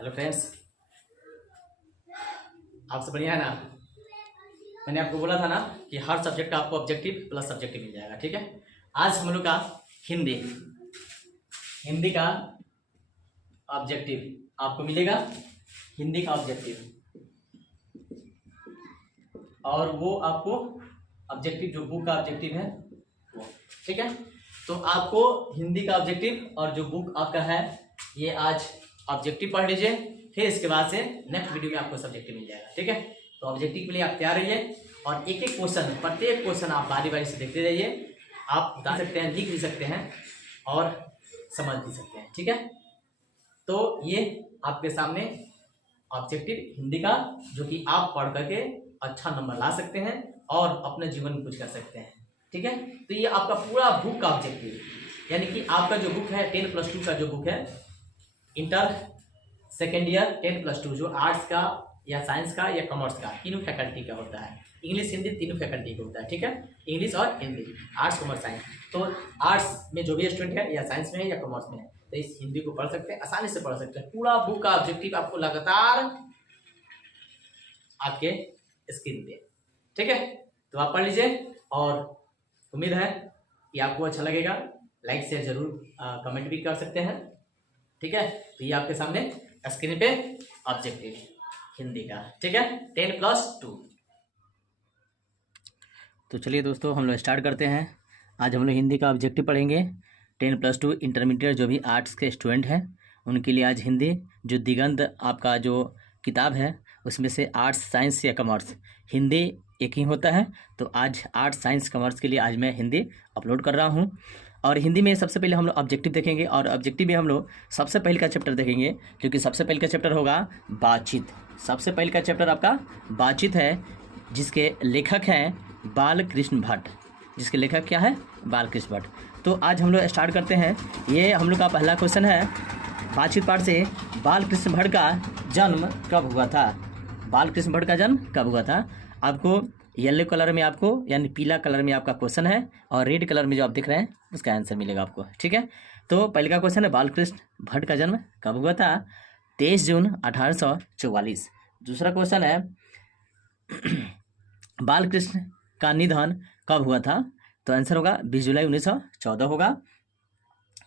Hello friends, आप सब बढ़िया है ना। मैंने आपको बोला था ना कि हर सब्जेक्ट का आपको ऑब्जेक्टिव प्लस सब्जेक्टिव मिल जाएगा। ठीक है, आज हम लोग का हिंदी हिंदी का ऑब्जेक्टिव आपको मिलेगा। हिंदी का ऑब्जेक्टिव, और वो आपको ऑब्जेक्टिव जो बुक का ऑब्जेक्टिव है वो। ठीक है, तो आपको हिंदी का ऑब्जेक्टिव और जो बुक आपका है ये आज ऑब्जेक्टिव पढ़ लीजिए, फिर इसके बाद से नेक्स्ट वीडियो में आपको सब्जेक्टिव मिल जाएगा। ठीक है, तो ऑब्जेक्टिव के लिए आप तैयार रहिए और एक एक क्वेश्चन, प्रत्येक क्वेश्चन आप बारी बारी से देखते रहिए। आप बता सकते हैं, लिख भी सकते हैं और समझ भी सकते हैं। ठीक है, तो ये आपके सामने ऑब्जेक्टिव हिंदी का, जो कि आप पढ़ करके अच्छा नंबर ला सकते हैं और अपने जीवन में कुछ कर सकते हैं। ठीक है, तो ये आपका पूरा बुक का ऑब्जेक्टिव, यानी कि आपका जो बुक है 10+2 का जो बुक है, इंटर सेकेंड ईयर 10+2, जो आर्ट्स का या साइंस का या कॉमर्स का तीनों फैकल्टी का होता है। इंग्लिश हिंदी तीनों फैकल्टी का होता है। ठीक है, इंग्लिश और हिंदी, आर्ट्स कॉमर्स साइंस। तो आर्ट्स में जो भी स्टूडेंट है या साइंस में है या कॉमर्स में है, तो इस हिंदी को पढ़ सकते हैं, आसानी से पढ़ सकते हैं। पूरा बुक का ऑब्जेक्टिव आपको लगातार आपके स्क्रीन पे। ठीक है, तो आप पढ़ लीजिए और उम्मीद है कि आपको अच्छा लगेगा। लाइक शेयर जरूर, कमेंट भी कर सकते हैं। ठीक है, तो ये आपके सामने स्क्रीन पे ऑब्जेक्टिव हिंदी का। ठीक है, 10+2। तो चलिए दोस्तों, हम लोग स्टार्ट करते हैं। आज हम लोग हिंदी का ऑब्जेक्टिव पढ़ेंगे। 10+2 इंटरमीडिएट जो भी आर्ट्स के स्टूडेंट हैं उनके लिए आज हिंदी, जो दिगंत आपका जो किताब है उसमें से आर्ट्स साइंस या कॉमर्स, हिंदी एक ही होता है। तो आज आर्ट्स साइंस कॉमर्स के लिए आज मैं हिंदी अपलोड कर रहा हूँ। और हिंदी में सबसे पहले हम लोग ऑब्जेक्टिव देखेंगे, और ऑब्जेक्टिव में हम लोग सबसे पहले का चैप्टर देखेंगे, क्योंकि सबसे पहले का चैप्टर होगा बातचीत। सबसे पहले का चैप्टर आपका बातचीत है, जिसके लेखक हैं बालकृष्ण भट्ट। जिसके लेखक क्या है? बालकृष्ण भट्ट। तो आज हम लोग स्टार्ट करते हैं। ये हम लोग का पहला क्वेश्चन है बातचीत पाठ से, बालकृष्ण भट्ट का जन्म कब हुआ था? बालकृष्ण भट्ट का जन्म कब हुआ था? आपको येलो कलर में, आपको यानी पीला कलर में आपका क्वेश्चन है, और रेड कलर में जो आप दिख रहे हैं उसका आंसर मिलेगा आपको। ठीक है, तो पहले का क्वेश्चन है बालकृष्ण भट्ट का जन्म कब हुआ था? 23 जून 1844। दूसरा क्वेश्चन है बालकृष्ण का निधन कब हुआ था? तो आंसर होगा 20 जुलाई 1914 होगा।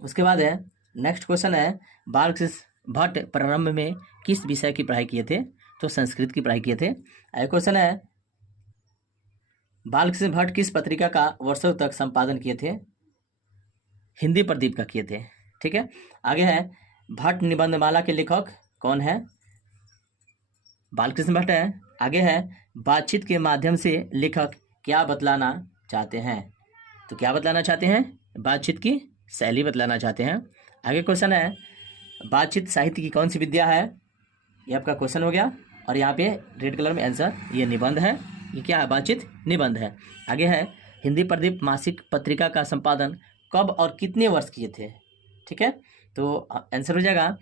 उसके बाद है नेक्स्ट क्वेश्चन है बालकृष्ण भट्ट प्रारंभ में किस विषय की पढ़ाई किए थे? तो संस्कृत की पढ़ाई किए थे। एक क्वेश्चन है बालकृष्ण भट्ट किस पत्रिका का वर्षों तक संपादन किए थे? हिंदी प्रदीप का किए थे। ठीक है, आगे है भट्ट निबंधमाला के लेखक कौन है? बालकृष्ण भट्ट है। आगे है बातचीत के माध्यम से लेखक क्या बतलाना चाहते हैं? तो क्या बतलाना चाहते हैं? बातचीत की शैली बतलाना चाहते हैं। आगे क्वेश्चन है बातचीत साहित्य की कौन सी विद्या है? ये आपका क्वेश्चन हो गया, और यहाँ पे रेड कलर में आंसर, ये निबंध है। ये क्या है? बातचीत निबंध है। आगे है हिंदी प्रदीप मासिक पत्रिका का संपादन कब और कितने वर्ष किए थे? ठीक है, तो आंसर हो जाएगा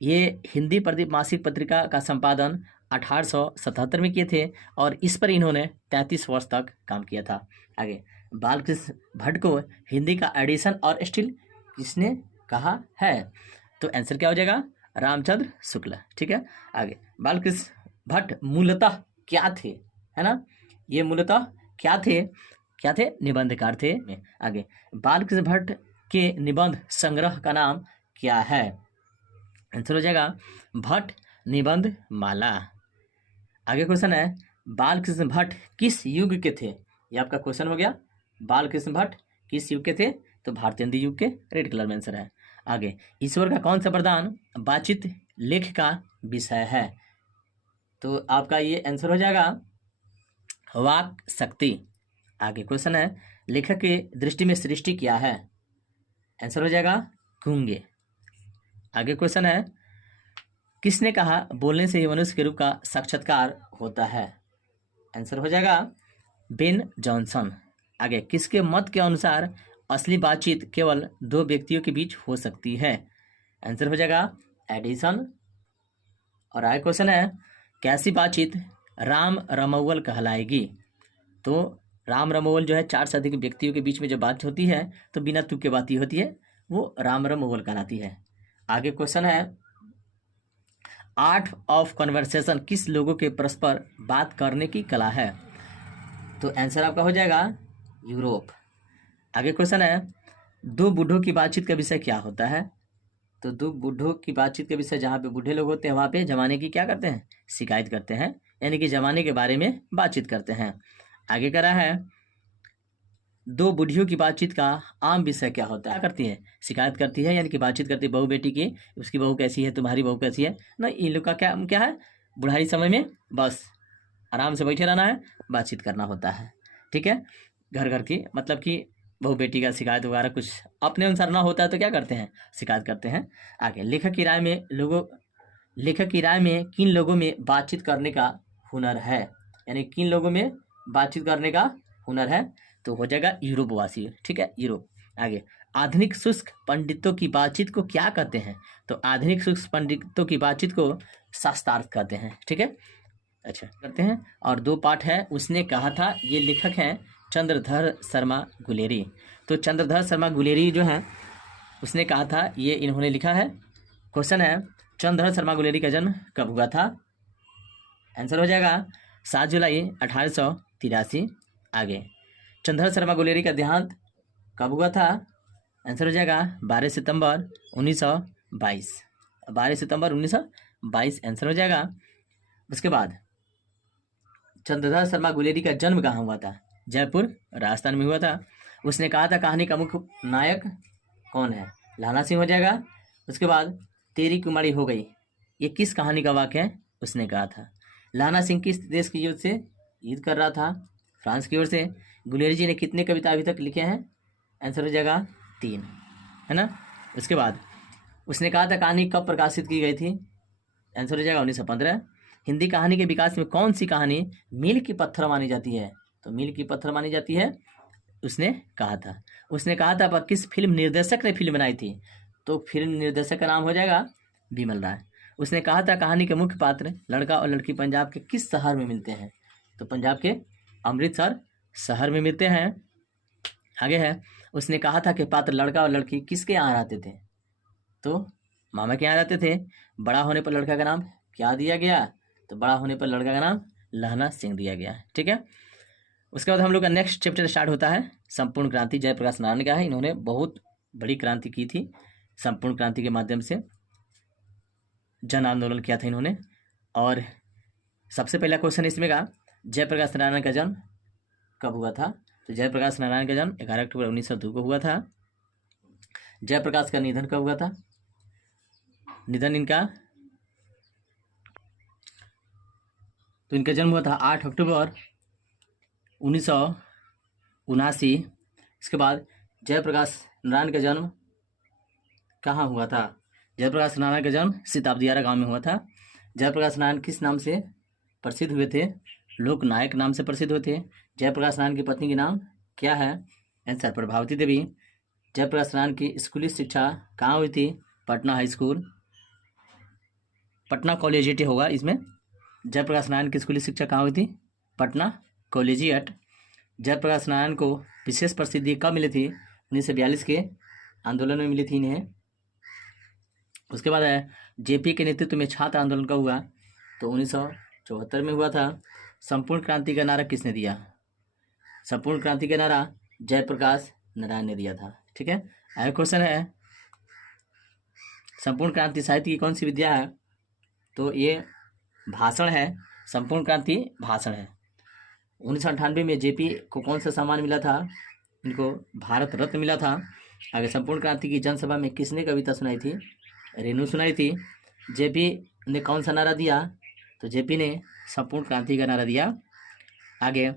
ये हिंदी प्रदीप मासिक पत्रिका का संपादन 1877 में किए थे, और इस पर इन्होंने 33 वर्ष तक काम किया था। आगे बालकृष्ण भट्ट को हिंदी का एडिशन और स्टिल किसने कहा है? तो आंसर क्या हो जाएगा? रामचंद्र शुक्ल। ठीक है, आगे बालकृष्ण भट्ट मूलतः क्या थे? है ना, ये मूलतः क्या थे? क्या थे? निबंधकार थे। आगे बालकृष्ण भट्ट के निबंध संग्रह का नाम क्या है? आंसर हो जाएगा भट्ट निबंध माला। आगे क्वेश्चन है बालकृष्ण भट्ट किस युग के थे? ये आपका क्वेश्चन हो गया। बालकृष्ण भट्ट किस युग के थे? तो भारतेंदु युग के, रेड कलर में आंसर है। आगे ईश्वर का कौन सा वरदान बातचीत लेख का विषय है? तो आपका ये आंसर हो जाएगा वाक शक्ति। आगे क्वेश्चन है लेखक की दृष्टि में सृष्टि क्या है? आंसर हो जाएगा गूंगे। आगे क्वेश्चन है किसने कहा बोलने से ही मनुष्य के रूप का साक्षात्कार होता है? आंसर हो जाएगा बेन जॉनसन। आगे किसके मत के अनुसार असली बातचीत केवल दो व्यक्तियों के बीच हो सकती है? आंसर हो जाएगा एडिसन। और आगे क्वेश्चन है कैसी बातचीत राम रमौवल कहलाएगी? तो राम रमौवल जो है 4 से अधिक व्यक्तियों के बीच में जो बात होती है तो बिना तुक के बात ही होती है, वो राम रमौवल कहलाती है। आगे क्वेश्चन है आर्ट ऑफ कन्वर्सेशन किस लोगों के परस्पर बात करने की कला है? तो आंसर आपका हो जाएगा यूरोप। आगे क्वेश्चन है, दो बूढ़ों की बातचीत का विषय क्या होता है? तो दो बूढ़ों की बातचीत का विषय, जहाँ पे बूढ़े लोग होते हैं वहाँ पे जमाने की क्या करते हैं? शिकायत करते हैं, यानी कि जमाने के बारे में बातचीत करते हैं। आगे कह रहा है, दो बूढ़ियों की बातचीत का आम विषय क्या होता है? क्या करती है? शिकायत करती है, यानी कि बातचीत करती है बहू बेटी की, उसकी बहू कैसी है, तुम्हारी बहू कैसी है ना। इन लोग का क्या क्या है? बुढ़ाई समय में बस आराम से बैठे रहना है, बातचीत करना होता है। ठीक है, घर घर की, मतलब कि बहू बेटी का शिकायत वगैरह कुछ अपने अनुसार ना होता है तो क्या करते हैं? शिकायत करते हैं। आगे, लेखक की राय में किन लोगों में बातचीत करने का हुनर है? यानी किन लोगों में बातचीत करने का हुनर है? तो हो जाएगा यूरोपवासी। ठीक है, यूरोप। आगे, आधुनिक शुष्क पंडितों की बातचीत को क्या कहते हैं? तो आधुनिक शुष्क पंडितों की बातचीत को शास्त्रार्थ कहते हैं। ठीक है, अच्छा करते हैं। और दो पाठ है, उसने कहा था, ये लेखक हैं चंद्रधर शर्मा गुलेरी। तो चंद्रधर शर्मा गुलेरी जो हैं, उसने कहा था, ये इन्होंने लिखा है। क्वेश्चन है, चंद्रधर शर्मा गुलेरी का जन्म कब हुआ था? आंसर हो जाएगा 7 जुलाई 1883। आगे, चंद्रधर शर्मा गुलेरी का देहांत कब हुआ था? आंसर हो जाएगा 12 सितंबर 1922। 12 सितंबर 1922 आंसर हो जाएगा। उसके बाद, चंद्रधर शर्मा गुलेरी का जन्म कहाँ हुआ था? जयपुर, राजस्थान में हुआ था। उसने कहा था, कहानी का मुख्य नायक कौन है? लाना सिंह हो जाएगा। उसके बाद, तेरी कुमारी हो गई, ये किस कहानी का वाक्य है? उसने कहा था। लाना सिंह किस देश की युद्ध से युद्ध कर रहा था? फ्रांस की ओर से। गुलेरी जी ने कितने कविता अभी तक लिखे हैं? आंसर हो जाएगा 3, है ना। उसके बाद, उसने कहा था, कहानी कब प्रकाशित की गई थी? आंसर हो जाएगा 1915। हिंदी कहानी के विकास में कौन सी कहानी मील की पत्थर मानी जाती है? तो मील की पत्थर मानी जाती है, उसने कहा था। उसने कहा था, पर किस फिल्म निर्देशक ने फिल्म बनाई थी? तो फिल्म निर्देशक का नाम हो जाएगा बिमल राय। उसने कहा था, कहानी के मुख्य पात्र लड़का और लड़की पंजाब के किस शहर में मिलते हैं? तो पंजाब के अमृतसर शहर में मिलते हैं। आगे है, उसने कहा था कि पात्र लड़का और लड़की किसके यहाँ रहते थे? तो मामा के यहाँ रहते थे। बड़ा होने पर लड़का का नाम क्या दिया गया? तो बड़ा होने पर लड़का का नाम लहना सिंह दिया गया। ठीक है, उसके बाद हम लोग का नेक्स्ट चैप्टर स्टार्ट होता है, संपूर्ण क्रांति। जयप्रकाश नारायण का है, इन्होंने बहुत बड़ी क्रांति की थी। संपूर्ण क्रांति के माध्यम से जन आंदोलन किया था इन्होंने। और सबसे पहला क्वेश्चन इसमें का, जयप्रकाश नारायण का जन्म कब हुआ था? तो जयप्रकाश नारायण का जन्म 11 अक्टूबर 1902 को हुआ था। जयप्रकाश का निधन कब हुआ था? निधन इनका, तो इनका जन्म हुआ था 8 अक्टूबर 1979। इसके बाद, जयप्रकाश नारायण का जन्म कहाँ हुआ था? जयप्रकाश नारायण का जन्म सिताबदियारा गांव में हुआ था। जयप्रकाश नारायण किस नाम से प्रसिद्ध हुए थे? लोक नायक नाम से प्रसिद्ध हुए थे। जयप्रकाश नारायण की पत्नी के नाम क्या है? आंसर प्रभावती देवी। जयप्रकाश नारायण की स्कूली शिक्षा कहाँ हुई थी? Patna high school, Patna collegiate होगा इसमें। जयप्रकाश नारायण की स्कूली शिक्षा कहाँ हुई थी? पटना कॉलेजिएट। जयप्रकाश नारायण को विशेष प्रसिद्धि कब मिली थी? 1942 के आंदोलन में मिली थी इन्हें। उसके बाद है, जेपी के नेतृत्व में छात्र आंदोलन कब हुआ? तो 1974 में हुआ था। संपूर्ण क्रांति का नारा किसने दिया? संपूर्ण क्रांति का नारा जयप्रकाश नारायण ने दिया था। ठीक है, अगला क्वेश्चन है, संपूर्ण क्रांति साहित्य की कौन सी विद्या है? तो ये भाषण है। संपूर्ण क्रांति भाषण है। 1998 में जेपी को कौन सा सम्मान मिला था? इनको भारत रत्न मिला था। आगे, संपूर्ण क्रांति की जनसभा में किसने कविता सुनाई थी? रेणु सुनाई थी। जेपी ने कौन सा नारा दिया? तो जेपी ने संपूर्ण क्रांति का नारा दिया। आगे,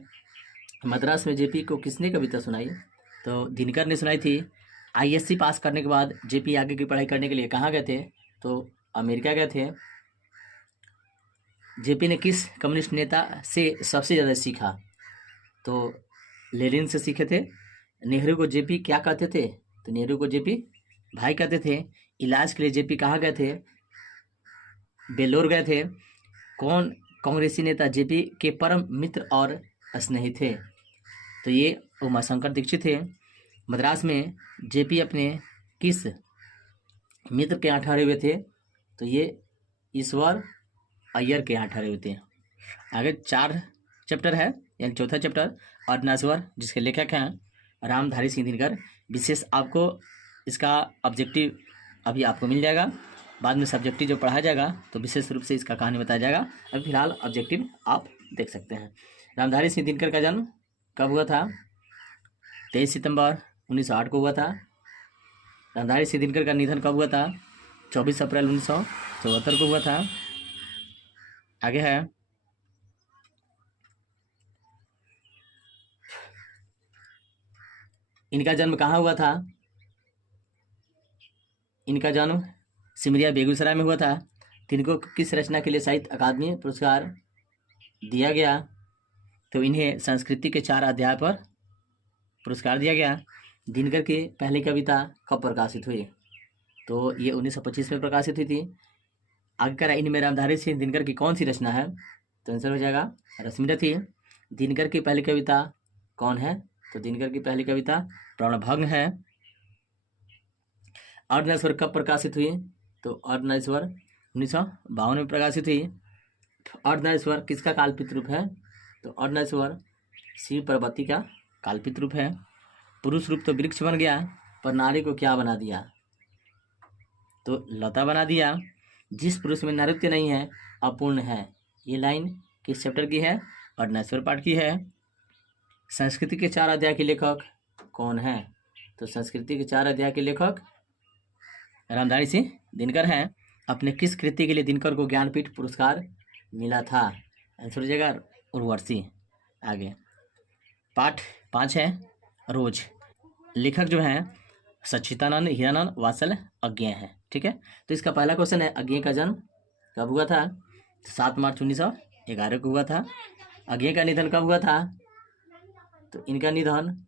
मद्रास में जेपी को किसने कविता सुनाई? तो दिनकर ने सुनाई थी। आईएससी पास करने के बाद जेपी आगे की पढ़ाई करने के लिए कहाँ गए थे? तो अमेरिका गए थे। जेपी ने किस कम्युनिस्ट नेता से सबसे ज़्यादा सीखा? तो लेनिन से सीखे थे। नेहरू को जेपी क्या कहते थे? तो नेहरू को जेपी भाई कहते थे। इलाज के लिए जेपी कहाँ गए थे? बेलोर गए थे। कौन कांग्रेसी नेता जेपी के परम मित्र और स्नेही थे? तो ये उमाशंकर दीक्षित थे। मद्रास में जेपी अपने किस मित्र के यहाँ ठहरे हुए थे? तो ये ईश्वर अय्यर के यहाँ ठहरे हुए थे। आगे 4 चैप्टर है, यानी चौथा चैप्टर अर्धनारीश्वर, जिसके लेखक हैं रामधारी सिंह दिनकर। विशेष आपको इसका ऑब्जेक्टिव अभी आपको मिल जाएगा, बाद में सब्जेक्टिव जो पढ़ाया जाएगा तो विशेष रूप से इसका कहानी बताया जाएगा। अभी फिलहाल ऑब्जेक्टिव आप देख सकते हैं। रामधारी सिंह दिनकर का जन्म कब हुआ था? 23 सितंबर 1908 को हुआ था। रामधारी सिंह दिनकर का निधन कब हुआ था? 24 अप्रैल 1974 को हुआ था। आगे है इनका जन्म कहाँ हुआ था? इनका जन्म सिमरिया बेगूसराय में हुआ था। इनको किस रचना के लिए साहित्य अकादमी पुरस्कार दिया गया? तो इन्हें संस्कृति के 4 अध्याय पर पुरस्कार दिया गया। दिनकर की पहली कविता कब प्रकाशित हुई? तो ये 1925 में प्रकाशित हुई थी। आगे कह रहा है इनमें रामधारी सिंह दिनकर की कौन सी रचना है? तो आंसर हो जाएगा रश्मिरथी। दिनकर की पहली कविता कौन है? तो दिनकर की पहली कविता प्रणभंग है। अर्धनारीश्वर कब प्रकाशित हुई? तो अर्धनारीश्वर 1952 में प्रकाशित हुई। अर्धनारीश्वर किसका काल्पनिक रूप है? तो अर्धनारीश्वर शिव पार्वती का काल्पनिक रूप है। पुरुष रूप तो वृक्ष बन गया, पर नारी को क्या बना दिया? तो लता बना दिया। जिस पुरुष में नारित्य नहीं है अपूर्ण है। ये लाइन किस चैप्टर की है? अर्धनारीश्वर पाठ की है। संस्कृति के 4 अध्याय के लेखक कौन है? तो संस्कृति के 4 अध्याय के लेखक रामधारी सिंह दिनकर हैं। अपने किस कृति के लिए दिनकर को ज्ञानपीठ पुरस्कार मिला था? आंसर हो जाएगा उर्वशी। आगे पाठ 5 है रोज। लेखक जो हैं सच्चिदानंद, हीरानंद, वात्सल, अज्ञेय है। ठीक है, तो इसका पहला क्वेश्चन है अज्ञेय का जन्म कब हुआ था? 7 मार्च 1911 को हुआ था। अज्ञेय का निधन कब हुआ था? तो इनका निधन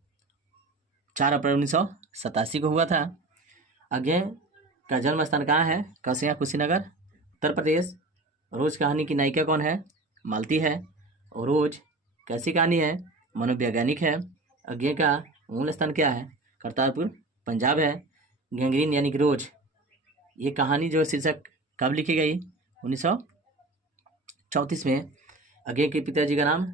4 अप्रैल 1987 को हुआ था। अज्ञेय का जन्म स्थान कहाँ है? कसिया, कुशीनगर, उत्तर प्रदेश। रोज कहानी की नायिका कौन है? मालती है। और रोज कैसी कहानी है? मनोवैज्ञानिक है। अज्ञेय का मूल स्थान क्या है? करतारपुर, पंजाब है। गैंग्रीन यानी कि रोज, ये कहानी जो शीर्षक कब लिखी गई? 1934 में। अज्ञेय के पिताजी का नाम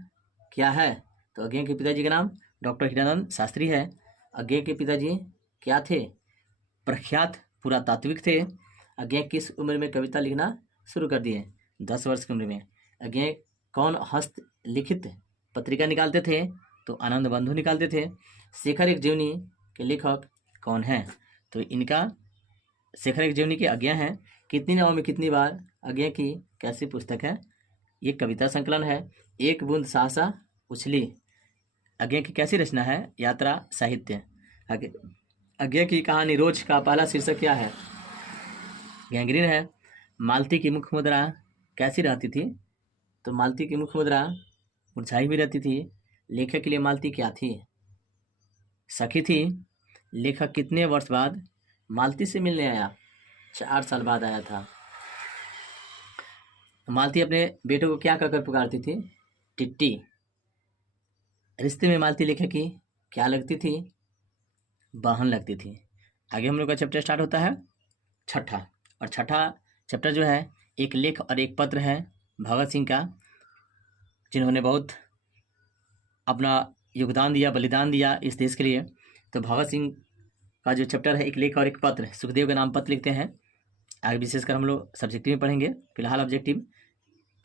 क्या है? तो अज्ञेय के पिताजी का नाम डॉक्टर हीरानंद शास्त्री है। अज्ञेय के पिताजी क्या थे? प्रख्यात पुरातात्विक थे। अज्ञेय किस उम्र में कविता लिखना शुरू कर दिए? 10 वर्ष की उम्र में। अज्ञेय कौन हस्तलिखित पत्रिका निकालते थे? तो आनंद बंधु निकालते थे। शेखर एक जीवनी के लेखक कौन है? तो इनका शेखर एक जीवनी के अज्ञेय हैं। कितनी नावों में कितनी बार अज्ञेय की कैसी पुस्तक है? ये कविता संकलन है। एक बूंद सासा उछली अज्ञेय की कैसी रचना है? यात्रा साहित्य। अज्ञेय की कहानी रोज का पहला शीर्षक क्या है? गैंग्रीन है। मालती की मुख मुद्रा कैसी रहती थी? तो मालती की मुख मुद्रा मुरझाई भी रहती थी। लेखक के लिए मालती क्या थी? सखी थी। लेखक कितने वर्ष बाद मालती से मिलने आया? 4 साल बाद आया था। मालती अपने बेटे को क्या कहकर पुकारती थी? टिट्टी। रिश्ते में मालती लेखक की क्या लगती थी? बहन लगती थी। आगे हम लोग का चैप्टर स्टार्ट होता है छठा, और छठा चैप्टर जो है एक लेख और एक पत्र है भगत सिंह का, जिन्होंने बहुत अपना योगदान दिया, बलिदान दिया इस देश के लिए। तो भगत सिंह का जो चैप्टर है एक लेख और एक पत्र, सुखदेव के नाम पत्र लिखते हैं। आगे विशेषकर हम लोग सब्जेक्टिव में पढ़ेंगे, फिलहाल ऑब्जेक्टिव।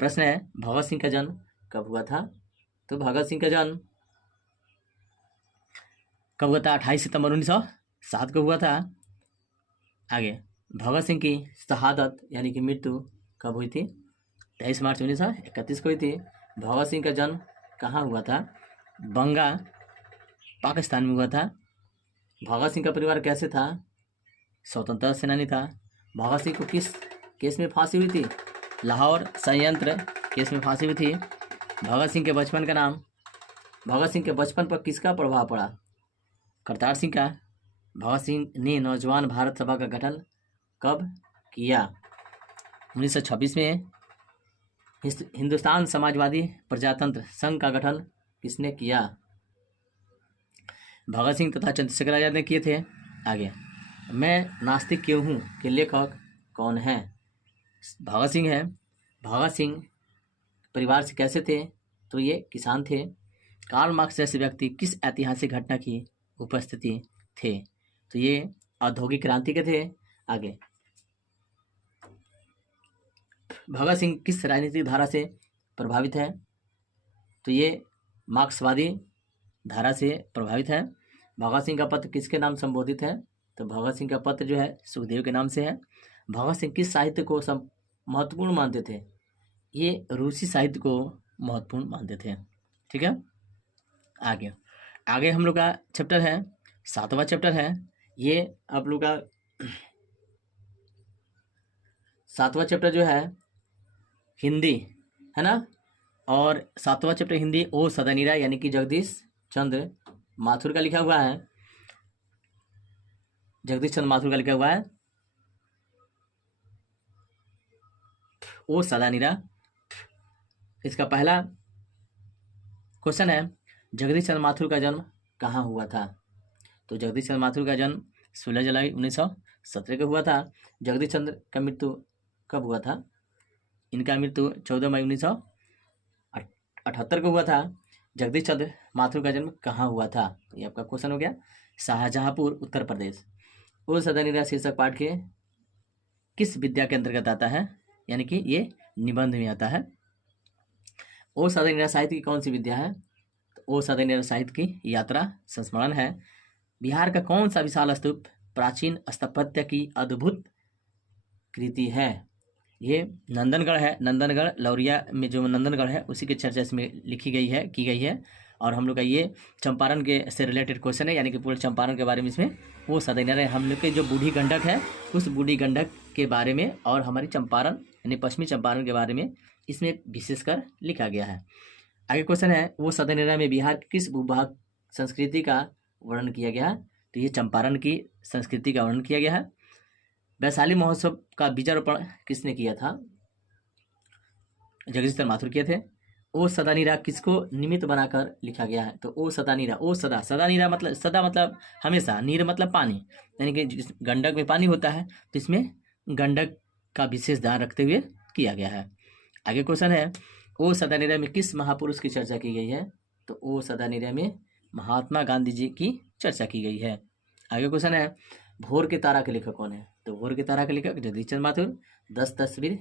प्रश्न है भगत सिंह का जन्म कब हुआ था? तो भगत सिंह का जन्म कब हुआ था? 28 सितंबर 1907 को हुआ था। आगे भगत सिंह की शहादत यानी कि मृत्यु कब हुई थी? 23 मार्च 1931 को हुई थी। भगत सिंह का जन्म कहाँ हुआ था? बंगा, पाकिस्तान में हुआ था। भगत सिंह का परिवार कैसे था? स्वतंत्रता सेनानी था। भगत सिंह को किस केस में फांसी हुई थी? लाहौर षड्यंत्र केस में फांसी हुई थी। भगत सिंह के बचपन का नाम, भगत सिंह के बचपन पर किसका प्रभाव पड़ा? करतार सिंह का। भगत सिंह ने नौजवान भारत सभा का गठन कब किया? 1926 में। हिंदुस्तान समाजवादी प्रजातंत्र संघ का गठन किसने किया? भगत सिंह तथा चंद्रशेखर आजाद ने किए थे। आगे मैं नास्तिक क्यों हूँ के लेखक कौन है? भगत सिंह है, भगत सिंह परिवार से कैसे थे, तो ये किसान थे। कार्ल मार्क्स जैसे व्यक्ति किस ऐतिहासिक घटना की उपस्थिति थे, तो ये औद्योगिक क्रांति के थे। आगे, भगत सिंह किस राजनीतिक धारा से प्रभावित है, तो ये मार्क्सवादी धारा से प्रभावित है। भगत सिंह का पत्र किसके नाम संबोधित है, तो भगत सिंह का पत्र जो है सुखदेव के नाम से है। भगत सिंह किस साहित्य को महत्वपूर्ण मानते थे, ये रूसी साहित्य को महत्वपूर्ण मानते थे। ठीक है, आगे आगे हम लोग का चैप्टर है 7वां चैप्टर है। ये आप लोग का 7वां चैप्टर जो है हिंदी है ना, और 7वां चैप्टर हिंदी ओ सदानीरा यानी कि जगदीश चंद्र माथुर का लिखा हुआ है। जगदीश चंद्र माथुर का लिखा हुआ है ओ सदानीरा। इसका पहला क्वेश्चन है, जगदीश चंद्र माथुर का जन्म कहाँ हुआ था, तो जगदीश चंद्र माथुर का जन्म 16 जुलाई 1917 को हुआ था। जगदीश चंद्र का मृत्यु कब हुआ था, इनका मृत्यु 14 मई 1978 को हुआ था। जगदीश चंद्र माथुर का जन्म कहाँ हुआ था, तो ये आपका क्वेश्चन हो गया। शाहजहांपुर, उत्तर प्रदेश। ओ सदानीरा शीर्षक पाठ के किस विद्या के अंतर्गत आता है, यानी कि ये निबंध में आता है। ओ सदानीरा साहित्य की कौन सी विद्या है, तो ओ सदानीरा साहित्य की यात्रा संस्मरण है। बिहार का कौन सा विशाल स्तूप प्राचीन स्थापत्य की अद्भुत कृति है, ये नंदनगढ़ है। नंदनगढ़ लौरिया में जो नंदनगढ़ है उसी की चर्चा इसमें लिखी गई है, की गई है। और हम लोग का ये चंपारण के से रिलेटेड क्वेश्चन है, यानी कि पूरे चंपारण के बारे में इसमें वो सदानीरा है। हम लोग के जो बूढ़ी गंडक है उस बूढ़ी गंडक के बारे में और हमारी चंपारण यानी पश्चिमी चंपारण के बारे में इसमें विशेषकर लिखा गया है। आगे क्वेश्चन है, वो सदानीरा में बिहार की किस भूभाग संस्कृति का वर्णन किया गया है, तो ये चंपारण की संस्कृति का वर्णन किया गया है। वैशाली महोत्सव का बीजारोपण किसने किया था, जगदीश चंद्र माथुर किए थे। ओ सदानीरा किसको निमित्त बनाकर लिखा गया है, तो ओ सदानीरा, ओ सदा, सदानीरा मतलब सदा मतलब हमेशा, नीर मतलब पानी, यानी कि जिस गंडक में पानी होता है तो इसमें गंडक का विशेष ध्यान रखते हुए किया गया है। आगे क्वेश्चन है, ओ सदानीरा में किस महापुरुष की चर्चा की गई है, तो ओ सदानीरा में महात्मा गांधी जी की चर्चा की गई है। आगे क्वेश्चन है, भोर के तारा के लेखक कौन है, तो भोर के तारा के लेखक जगदीश चंद्र माथुर। 10 तस्वीर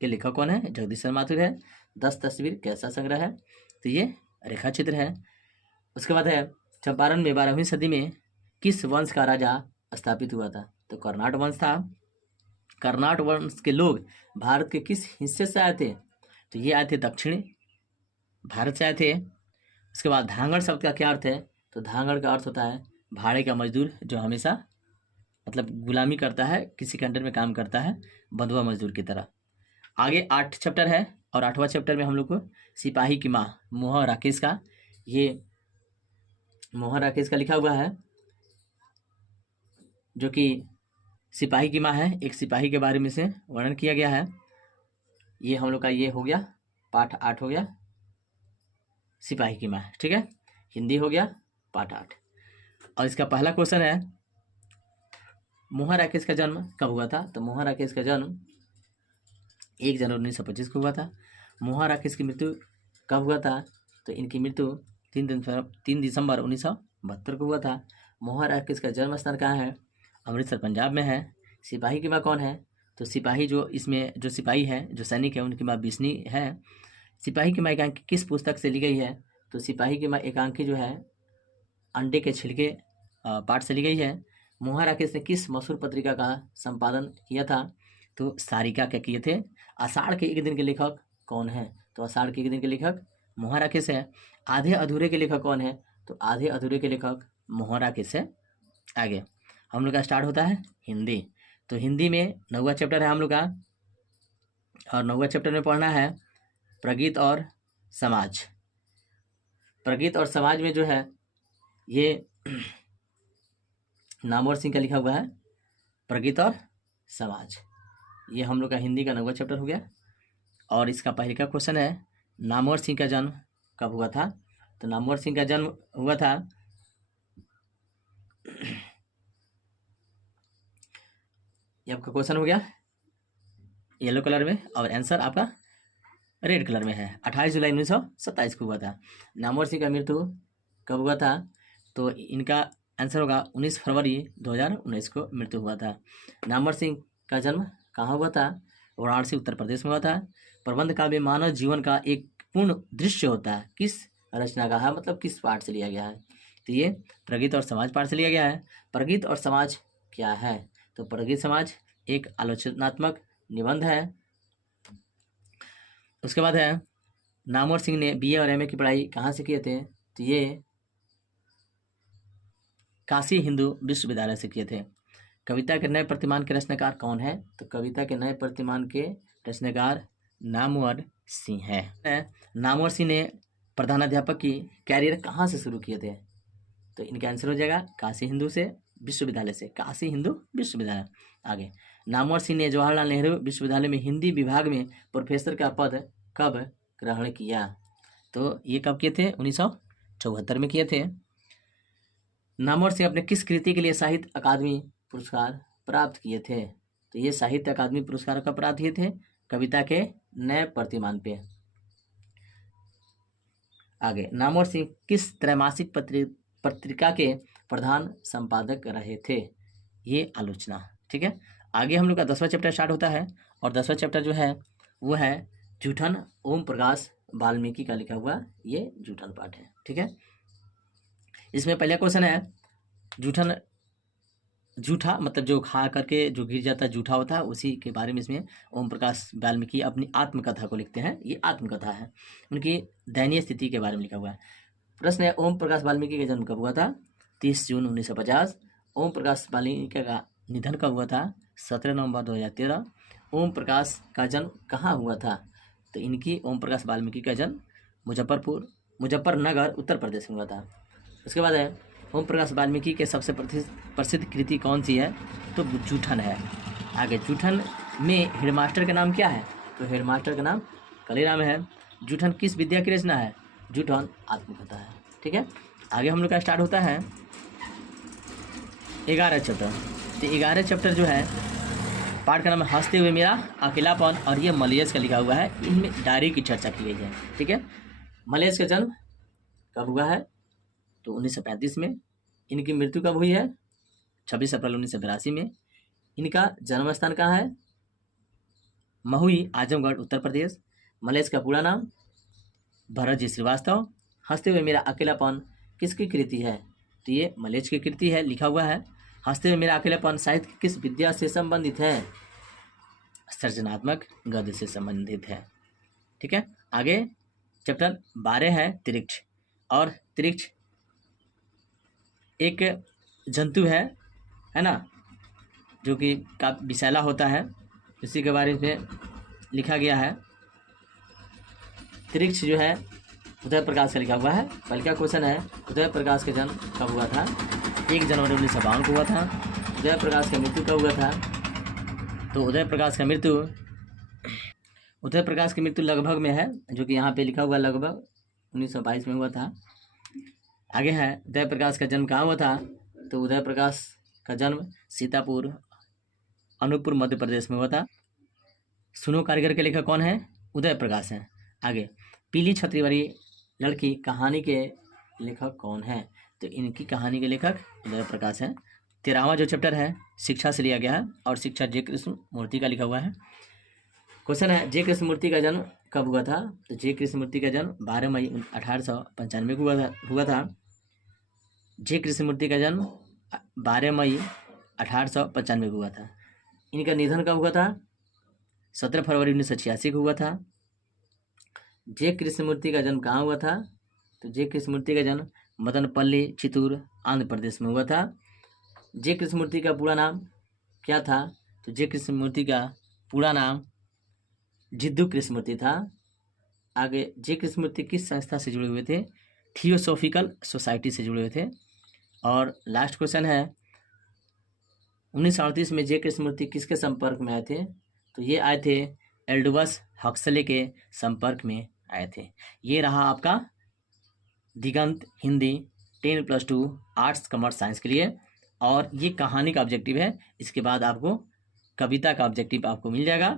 के लेखक कौन है, जगदीश चंद्र माथुर है। 10 तस्वीर कैसा संग्रह है, तो ये रेखा चित्र है। उसके बाद है, चंपारण में 12वीं सदी में किस वंश का राजा स्थापित हुआ था, तो कर्नाट वंश था। कर्नाट वंश के लोग भारत के किस हिस्से से आए थे, तो ये आए थे दक्षिण भारत से आए थे। उसके बाद धांगड़ शब्द का क्या अर्थ है, तो धांगड़ का अर्थ होता है भाड़े का मजदूर, जो हमेशा मतलब गुलामी करता है, किसी के अंडर में काम करता है, बंधुआ मजदूर की तरह। आगे 8 चैप्टर है और 8वां चैप्टर में हम लोग को सिपाही की माँ मोहन राकेश का, ये मोहन राकेश का लिखा हुआ है, जो कि सिपाही की माँ है, एक सिपाही के बारे में से वर्णन किया गया है। ये हम लोग का ये हो गया, पाठ 8 हो गया, सिपाही की माँ। ठीक है, हिंदी हो गया पाठ 8। और इसका पहला क्वेश्चन है, मोहन राकेश का जन्म कब हुआ था, तो मोहन राकेश का जन्म 1 जनवरी 1925 को हुआ था। मोहन राकेश की मृत्यु कब हुआ था, तो इनकी मृत्यु 3 दिसंबर 1972 को हुआ था। मोहन राकेश का जन्म स्थान कहाँ है, अमृतसर पंजाब में है। सिपाही की माँ कौन है, तो सिपाही जो इसमें जो सिपाही है, जो सैनिक है, उनकी माँ बिस्नी है। सिपाही की माँ एकांकी किस पुस्तक से ली गई है, तो सिपाही की माँ एकांकी जो है अंडे के छिलके पाठ से ली गई है। मोहन राकेश ने किस मशहूर पत्रिका का संपादन किया था, तो सारिका के किए थे। आषाढ़ के एक दिन के लेखक कौन है, तो आषाढ़ के एक दिन के लेखक मोहन राकेश है। आधे अधूरे के लेखक कौन है, तो आधे अधूरे के लेखक मोहन राकेश है। आगे हम लोग का स्टार्ट होता है हिंदी, तो हिंदी में 9वां चैप्टर है हम लोग का, और 9वां चैप्टर में पढ़ना है प्रगीत और समाज। प्रगीत और समाज में जो है ये नामवर सिंह का लिखा हुआ है, प्रगीत और समाज। ये हम लोग का हिंदी का 9वां चैप्टर हो गया। और इसका पहले का क्वेश्चन है, नामवर सिंह का जन्म कब हुआ था, तो नामवर सिंह का जन्म हुआ था ये आपका क्वेश्चन हो गया येलो कलर में और आंसर आपका रेड कलर में है। 28 जुलाई 1927 को हुआ था। नामवर सिंह का मृत्यु कब हुआ था? तो इनका आंसर होगा 19 फरवरी 2019 को मृत्यु हुआ था। नामवर सिंह का जन्म कहाँ हुआ था? वाराणसी उत्तर प्रदेश में हुआ था। प्रबंध काव्य मानव जीवन का एक पूर्ण दृश्य होता है। किस रचना का है, मतलब किस पाठ से लिया गया है? तो ये प्रगीत और समाज पाठ से लिया गया है। प्रगीत और समाज क्या है? तो प्रगीत समाज एक आलोचनात्मक निबंध है। उसके बाद है नामवर सिंह ने बीए और एमए की पढ़ाई कहाँ से किए थे? तो ये काशी हिंदू विश्वविद्यालय से किए थे। कविता के नए प्रतिमान के रचनाकार कौन है? तो कविता के नए प्रतिमान के रचनाकार नामवर सिंह है। नामवर सिंह ने प्रधानाध्यापक की कैरियर कहाँ से शुरू किए थे? तो इनका आंसर हो जाएगा काशी हिंदू से विश्वविद्यालय से, काशी हिंदू विश्वविद्यालय। आगे, नामवर सिंह ने जवाहरलाल नेहरू विश्वविद्यालय में हिंदी विभाग में प्रोफेसर का पद कब ग्रहण किया? तो ये कब किए थे? 1974 में किए थे। नामवर सिंह अपने किस कृति के लिए साहित्य अकादमी पुरस्कार प्राप्त किए थे? तो ये साहित्य अकादमी पुरस्कार कब प्राप्त किए थे? कविता के नए प्रतिमान पे। आगे, नामवर सिंह किस त्रैमासिक पत्रिका के प्रधान संपादक रहे थे? ये आलोचना। ठीक है, आगे हम लोग का 10वां चैप्टर स्टार्ट होता है और 10वां चैप्टर जो है वो है जूठन ओम प्रकाश वाल्मीकि का लिखा हुआ ये जूठन पाठ है। ठीक है, इसमें पहला क्वेश्चन है जूठन, जूठा मतलब जो खा करके जो गिर जाता है जूठा होता है, उसी के बारे में इसमें ओम प्रकाश वाल्मीकि अपनी आत्मकथा को लिखते हैं। ये आत्मकथा है, उनकी दयनीय स्थिति के बारे में लिखा हुआ है। प्रश्न है ओम प्रकाश वाल्मीकि का जन्म कब हुआ था? 30 जून 1950। ओम प्रकाश वाल्मीकि का निधन कब हुआ था? 17 नवंबर 2013। ओम प्रकाश का जन्म कहाँ हुआ था? तो इनकी ओम प्रकाश वाल्मीकि का जन्म मुजफ्फरनगर उत्तर प्रदेश में हुआ था। उसके बाद है ओम प्रकाश वाल्मीकि के सबसे प्रसिद्ध कृति कौन सी है? तो जूठन है। आगे, जूठन में हेडमास्टर का नाम क्या है? तो हेडमास्टर का नाम कालीराम है। जूठन किस विद्या की रचना है? जूठन आत्मकथा है। ठीक है, आगे हम लोग का स्टार्ट होता है 11 चैप्टर। तो 11 चैप्टर जो है पाठ का नाम है हंसते हुए मेरा अकेलापन, और ये मलयस का लिखा हुआ है। इनमें डायरी की चर्चा की गई है। ठीक है, मलयस का जन्म कब हुआ है? तो 1935 में। इनकी मृत्यु कब हुई है? 26 अप्रैल 1982 में। इनका जन्म स्थान कहाँ है? महुई, आजमगढ़, उत्तर प्रदेश। मलयस का पूरा नाम भरत जी श्रीवास्तव। हंसते हुए मेरा अकेलापन किसकी कृति है? तो ये मलयस की कृति है, लिखा हुआ है। हंसते हुए मेरा अकेलापन साहित्य की किस विद्या से संबंधित है? सृजनात्मक गद्य से संबंधित है। ठीक है, आगे चैप्टर 12 है त्रिक्ष। और त्रिक्ष एक जंतु है ना, जो कि काफी विषैला होता है, इसी के बारे में लिखा गया है। त्रिक्ष जो है उदय प्रकाश का लिखा हुआ है। पहले का क्वेश्चन है उदय प्रकाश का जन्म कब हुआ था? 1 जनवरी 1952 को हुआ था। उदय प्रकाश का मृत्यु कब हुआ था? तो उदय प्रकाश की मृत्यु लगभग में है, जो कि यहाँ पे लिखा हुआ लगभग 1922 में हुआ था। आगे है उदय प्रकाश का जन्म कहाँ हुआ था? तो उदय प्रकाश का जन्म सीतापुर, अनूपपुर, मध्य प्रदेश में हुआ था। सुनो कारीगर के लेखक कौन है? उदय प्रकाश हैं। आगे, पीली छतरी वाली लड़की कहानी के लेखक कौन है? तो इनकी कहानी के लेखक उदय प्रकाश हैं। 13वां जो चैप्टर है शिक्षा से लिया गया है, और शिक्षा जे कृष्ण मूर्ति का लिखा हुआ है। क्वेश्चन है जे कृष्ण मूर्ति का जन्म कब हुआ था? तो जे कृष्ण मूर्ति का जन्म 12 मई 1895 को हुआ था। जे कृष्ण मूर्ति का जन्म 12 मई 1895 को हुआ था। इनका निधन कब हुआ था? 17 फरवरी 1986 को हुआ था। जे कृष्णमूर्ति का जन्म कहाँ हुआ था? तो जे कृष्णमूर्ति का जन्म मदनपल्ली, चित्तूर, आंध्र प्रदेश में हुआ था। जे कृष्णमूर्ति का पूरा नाम क्या था? तो जे कृष्णमूर्ति का पूरा नाम जिद्दू कृष्णमूर्ति था। आगे, जे कृष्णमूर्ति किस संस्था से जुड़े हुए थे? थियोसॉफिकल सोसाइटी से जुड़े हुए थे। और लास्ट क्वेश्चन है 1938 में जे कृष्णमूर्ति किसके संपर्क में आए थे? तो ये आए थे एल्डोबस हक्सले के संपर्क में आए थे। ये रहा आपका दिगंत हिंदी 10+2 आर्ट्स कॉमर्स साइंस के लिए, और ये कहानी का ऑब्जेक्टिव है। इसके बाद आपको कविता का ऑब्जेक्टिव आपको मिल जाएगा।